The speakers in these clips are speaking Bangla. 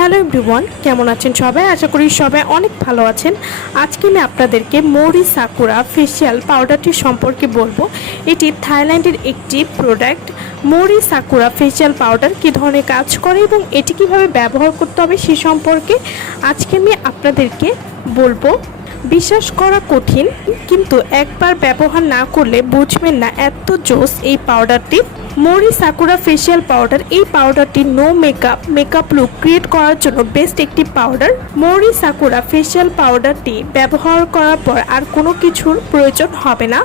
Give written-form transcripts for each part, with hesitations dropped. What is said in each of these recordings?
হ্যালো এভরিওয়ান, কেমন আছেন সবাই? আশা করি সবাই অনেক ভালো আছেন। আজকে আমি আপনাদেরকে মোরি সাকুরা ফেসিয়াল পাউডারটি সম্পর্কে বলবো। এটি থাইল্যান্ডের একটি প্রোডাক্ট। মোরি সাকুরা ফেসিয়াল পাউডার কী ধরনের কাজ করে এবং এটি কিভাবে ব্যবহার করতে হবে সে সম্পর্কে আজকে আমি আপনাদেরকে বলবো। বিশ্বাস করা কঠিন, কিন্তু একবার ব্যবহার না করলে বুঝবেন না এত জোস এই পাউডারটি। মোরি সাকুরা ফেসিয়াল পাউডার, এই পাউডারটি নো মেকআপ লুক ক্রিয়েট করার জন্য বেস্ট একটি পাউডার। মোরি সাকুরা ফেসিয়াল পাউডারটি ব্যবহার করার পর আর কোনো কিছুর প্রয়োজন হবে না।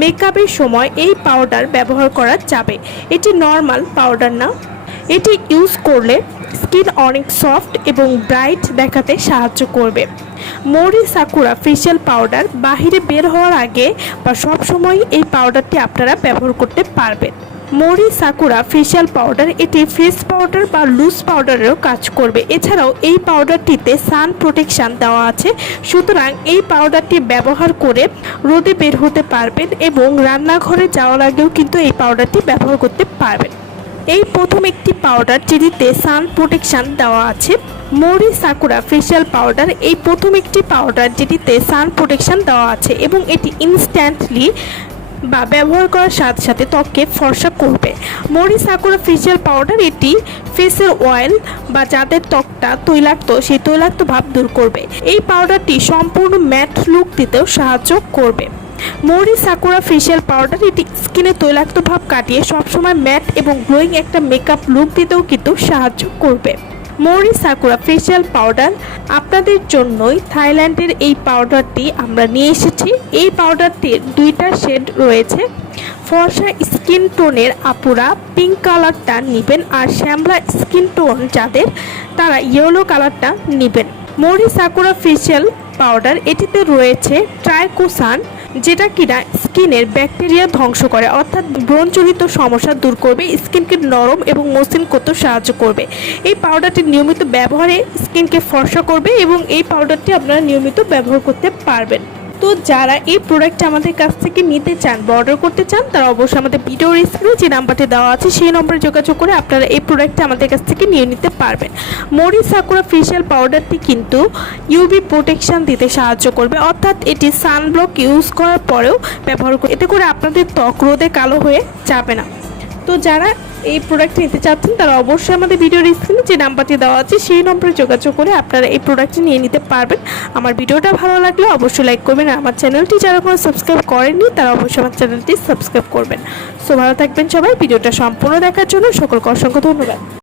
মেকআপের সময় এই পাউডার ব্যবহার করা যাবে। এটি নর্মাল পাউডার না। এটি ইউজ করলে স্কিন অনেক সফট এবং ব্রাইট দেখাতে সাহায্য করবে। মোরি সাকুরা ফেসিয়াল পাউডার বাহিরে বের হওয়ার আগে বা সব সময় এই পাউডারটি আপনারা ব্যবহার করতে পারবেন। মোরি সাকুরা ফেসিয়াল পাউডার এটি ফেস পাউডার বা লুজ পাউডারেরও কাজ করবে। এছাড়াও এই পাউডারটিতে সান প্রোটেকশান দেওয়া আছে, সুতরাং এই পাউডারটি ব্যবহার করে রোদে বের হতে পারবেন এবং রান্নাঘরে যাওয়ার আগেও কিন্তু এই পাউডারটি ব্যবহার করতে পারবেন। এই প্রথম একটি পাউডার যেটিতে সান প্রোটেকশান দেওয়া আছে, মোরি সাকুরা ফেসিয়াল পাউডার এই প্রথম একটি পাউডার যেটিতে সান প্রোটেকশান দেওয়া আছে এবং এটি ইনস্ট্যান্টলি বা ব্যবহার করার সাথে সাথে ত্বককে ফর্সা করবে। মোরি সাকুরা ফেসিয়াল পাউডার এটি ফেসের অয়েল বা যাদের ত্বকটা তৈলাক্ত সেই তৈলাক্ত ভাব দূর করবে। এই পাউডারটি সম্পূর্ণ ম্যাট লুক দিতেও সাহায্য করবে। মোরি সাকুরা ফেসিয়াল পাউডার এটি স্কিনে তৈলাক্ত ভাব কাটিয়ে সবসময় ম্যাট এবং গ্লোয়িং একটা মেকআপ লুক দিতেও কিন্তু সাহায্য করবে। মোরি সাকুরা ফেসিয়াল পাউডার আপনাদের জন্যই থাইল্যান্ডের এই পাউডারটি আমরা নিয়ে এসেছি। এই পাউডারটির দুইটা শেড রয়েছে। ফর্সা স্কিন টোনের আপুরা পিঙ্ক কালারটা নেবেন, আর শ্যামলা স্কিন টোন যাদের তারা ইয়েলো কালারটা নেবেন। মোরি সাকুরা ফেসিয়াল পাউডার এটিতে রয়েছে ট্রাইকোসান, যেটা কিনা স্কিনের ব্যাকটেরিয়া ধ্বংস করে, অর্থাৎ ব্রণজনিত সমস্যা দূর করবে, স্কিনকে নরম এবং মসৃণ করতে সাহায্য করবে। এই পাউডারটি নিয়মিত ব্যবহারে স্কিনকে ফর্সা করবে এবং এই পাউডারটি আপনারা নিয়মিত ব্যবহার করতে পারবেন। তো যারা এই প্রোডাক্টটা আমাদের কাছ থেকে নিতে চান বা অর্ডার করতে চান তারা অবশ্যই আমাদের ভিডিওর স্ক্রিনে যে নাম্বারটি দেওয়া আছে সেই নম্বরে যোগাযোগ করে আপনারা এই প্রোডাক্টটা আমাদের কাছ থেকে নিয়ে নিতে পারবেন। মোরি সাকুরা ফেসিয়াল পাউডারটি কিন্তু ইউভি প্রোটেকশান দিতে সাহায্য করবে, অর্থাৎ এটি সানব্লক ইউজ করার পরেও ব্যবহার করে, এতে করে আপনাদের ত্বক রোদে কালো হয়ে যাবে না। তো যারা এই প্রোডাক্ট নিতে চাচ্ছেন তারা অবশ্যই আমাদের ভিডিওর স্ক্রিনে যে নাম্বারটি দেওয়া আছে সেই নম্বরে যোগাযোগ করে আপনারা এই প্রোডাক্টটি নিয়ে নিতে পারবেন। আমার ভিডিওটা ভালো লাগলে অবশ্যই লাইক করবেন, আর আমার চ্যানেলটি যারা কোনো সাবস্ক্রাইব করেননি তারা অবশ্যই আমার চ্যানেলটি সাবস্ক্রাইব করবেন। সো ভালো থাকবেন সবাই। ভিডিওটা সম্পূর্ণ দেখার জন্য সকলকে অসংখ্য ধন্যবাদ।